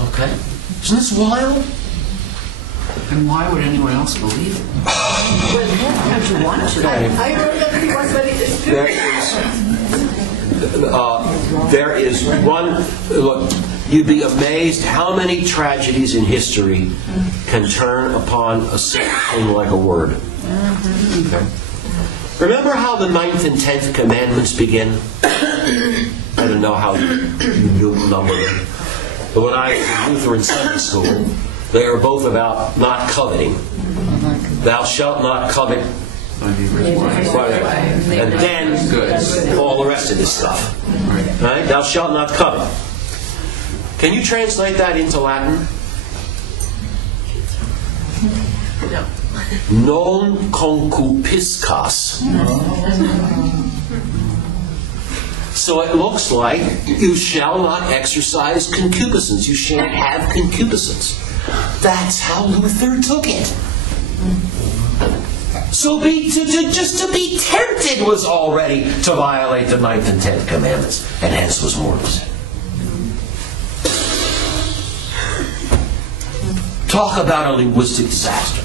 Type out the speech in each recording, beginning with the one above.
Okay? Isn't this wild? And why would anyone else believe it? Don't you want to? I know that he was very There is one, look, you'd be amazed how many tragedies in history can turn upon a simple thing like a word. Okay? Remember how the 9th and 10th commandments begin? I don't know how you number them. But when I was in Lutheran Sunday school, they are both about not coveting. Thou shalt not covet. And then all the rest of this stuff. Right? Thou shalt not covet. Can you translate that into Latin? No. Non concupiscas. So it looks like you shall not exercise concupiscence. You shan't have concupiscence. That's how Luther took it. So just to be tempted was already to violate the 9th and 10th commandments, and hence was mortal sin. Talk about a linguistic disaster.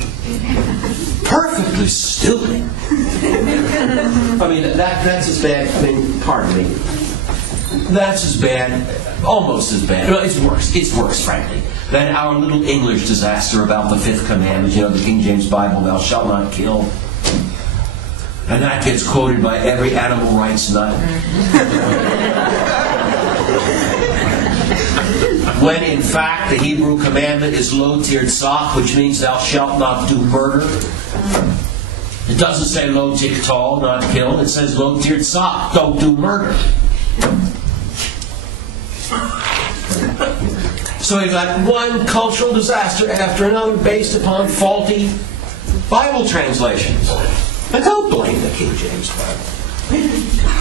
Perfectly stupid. I mean, that's as bad. I mean, pardon me. That's as bad, almost as bad. Well, it's worse, frankly, than our little English disaster about the 5th commandment. You know, the King James Bible, thou shalt not kill. And that gets quoted by every animal rights nut. When in fact the Hebrew commandment is lo tirtzach, which means thou shalt not do murder. It doesn't say lo tiktal, not kill. It says lo tirtzach, don't do murder. So we've got one cultural disaster after another based upon faulty Bible translations. And don't blame the King James Bible.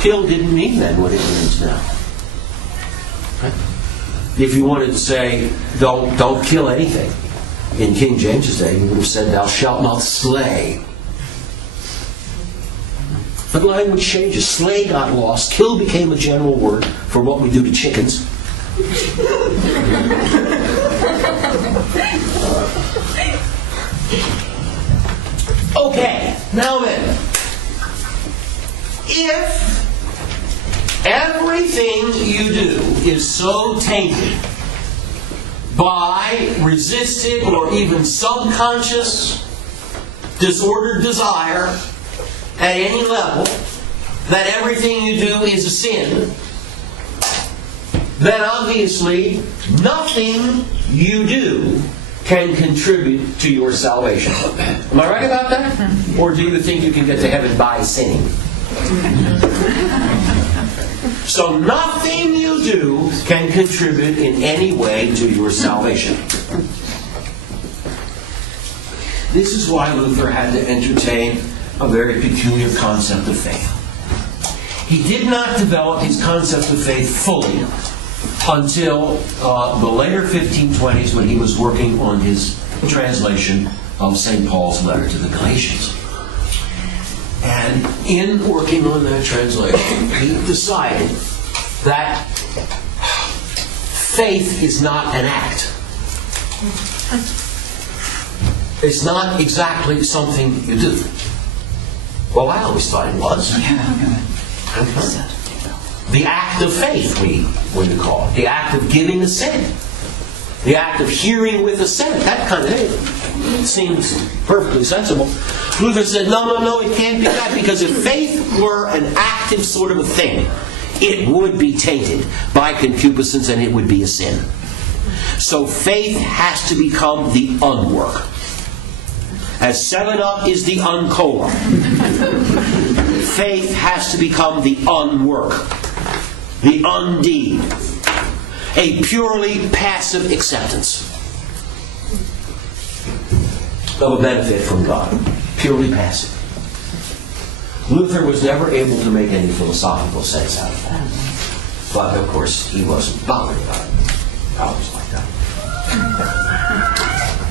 Kill didn't mean then what it means now. Right? If you wanted to say, don't kill anything, in King James's day, you would have said, thou shalt not slay. But language changes. Slay got lost. Kill became a general word for what we do to chickens. Okay, now then, if everything you do is so tainted by resisted or even subconscious disordered desire at any level, that everything you do is a sin, then obviously nothing you do can contribute to your salvation. Am I right about that? Or do you think you can get to heaven by sinning? So nothing you do can contribute in any way to your salvation. This is why Luther had to entertain a very peculiar concept of faith. He did not develop his concept of faith fully until the later 1520s, when he was working on his translation of St. Paul's letter to the Galatians. And in working on that translation, he decided that faith is not an act. It's not exactly something you do. Well, I always thought it was. The act of faith, we would call it. The act of giving assent. The act of hearing with assent. That kind of thing. It seems perfectly sensible. Luther said, no, it can't be that, because if faith were an active sort of a thing, it would be tainted by concupiscence and it would be a sin. So faith has to become the unwork. As 7-Up is the uncola. Faith has to become the unwork. The undeed. A purely passive acceptance of a benefit from God. Purely passive. Luther was never able to make any philosophical sense out of that. But, of course, he wasn't bothered about it. I was like that.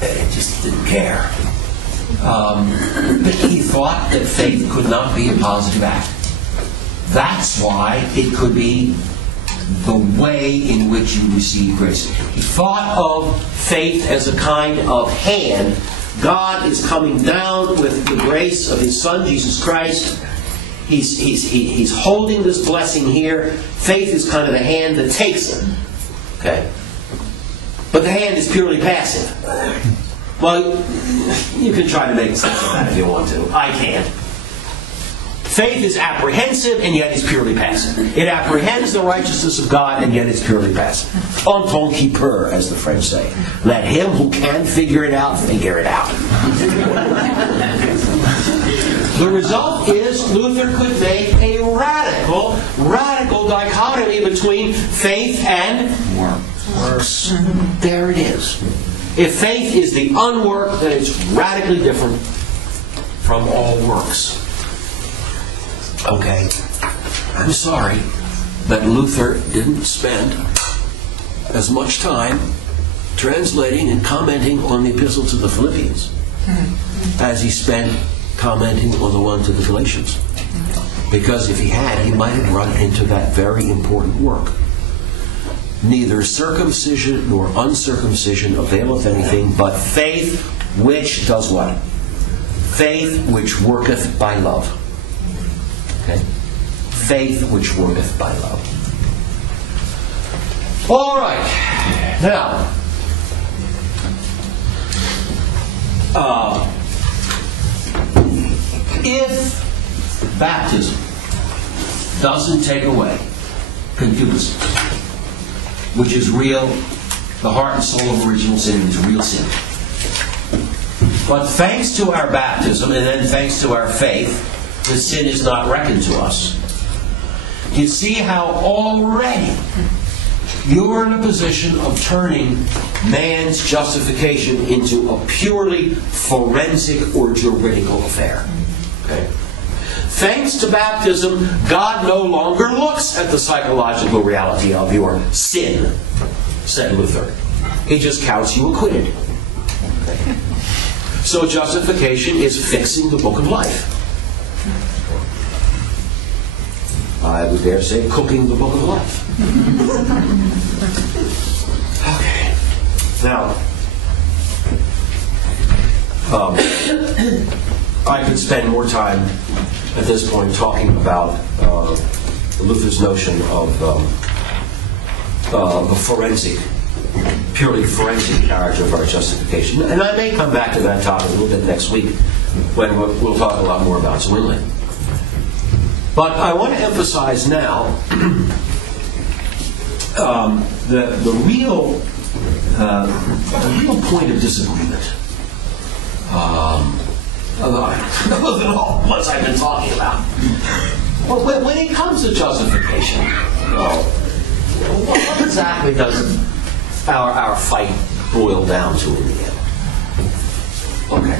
He just didn't care. But he thought that faith could not be a positive act. That's why it could be the way in which you receive grace. He thought of faith as a kind of hand. God is coming down with the grace of His Son, Jesus Christ. He's holding this blessing here. Faith is kind of the hand that takes it. Okay? But the hand is purely passive. Well, you can try to make sense of that if you want to. I can't. Faith is apprehensive and yet is purely passive. It apprehends the righteousness of God and yet it's purely passive. En tant qu'il peut, as the French say. Let him who can figure it out, figure it out. The result is Luther could make a radical dichotomy between faith and works. There it is. If faith is the unworked, then it's radically different from all works. Okay, I'm sorry that Luther didn't spend as much time translating and commenting on the epistle to the Philippians as he spent commenting on the one to the Galatians. Because if he had, he might have run into that very important work. Neither circumcision nor uncircumcision availeth anything, but faith which does what? Faith which worketh by love. Okay? Faith which worketh by love. All right. Now, if baptism doesn't take away concupiscence, which is real, the heart and soul of original sin is real sin. But thanks to our baptism and then thanks to our faith, the sin is not reckoned to us. You see how already you're in a position of turning man's justification into a purely forensic or juridical affair. Okay? Thanks to baptism, God no longer looks at the psychological reality of your sin, said Luther. He just counts you acquitted. Okay? So justification is fixing the book of life. I would dare say cooking the book of life. Okay. Now, I could spend more time at this point talking about Luther's notion of the forensic, purely forensic character of our justification. And I may come back to that topic a little bit next week when we'll talk a lot more about Zwingli. But I want to emphasize now the real point of disagreement other than all the ones I've been talking about. Well, when it comes to justification, what exactly does our fight boil down to in the end? Okay.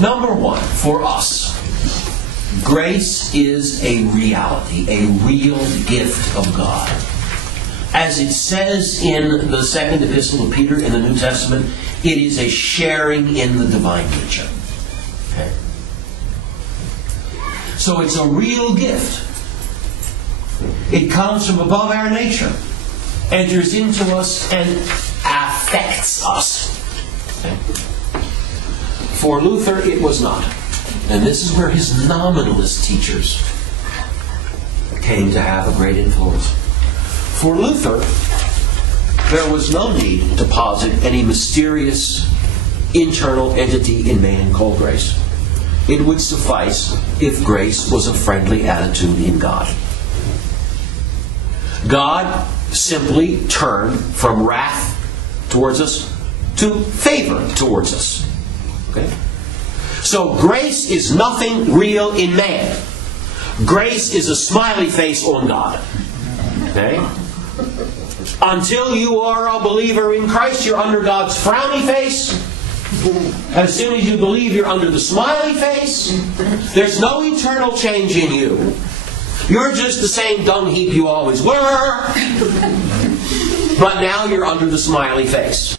Number one, for us, grace is a reality, a real gift of God. As it says in the second epistle of Peter in the New Testament, it is a sharing in the divine nature. Okay? So it's a real gift. It comes from above our nature, enters into us, and affects us. Okay? For Luther, it was not. And this is where his nominalist teachers came to have a great influence. For Luther, there was no need to posit any mysterious internal entity in man called grace. It would suffice if grace was a friendly attitude in God. God simply turned from wrath towards us to favor towards us. Okay? So grace is nothing real in man. Grace is a smiley face on God. Okay? Until you are a believer in Christ, you're under God's frowny face. As soon as you believe, you're under the smiley face. There's no eternal change in you. You're just the same dung heap you always were. But now you're under the smiley face.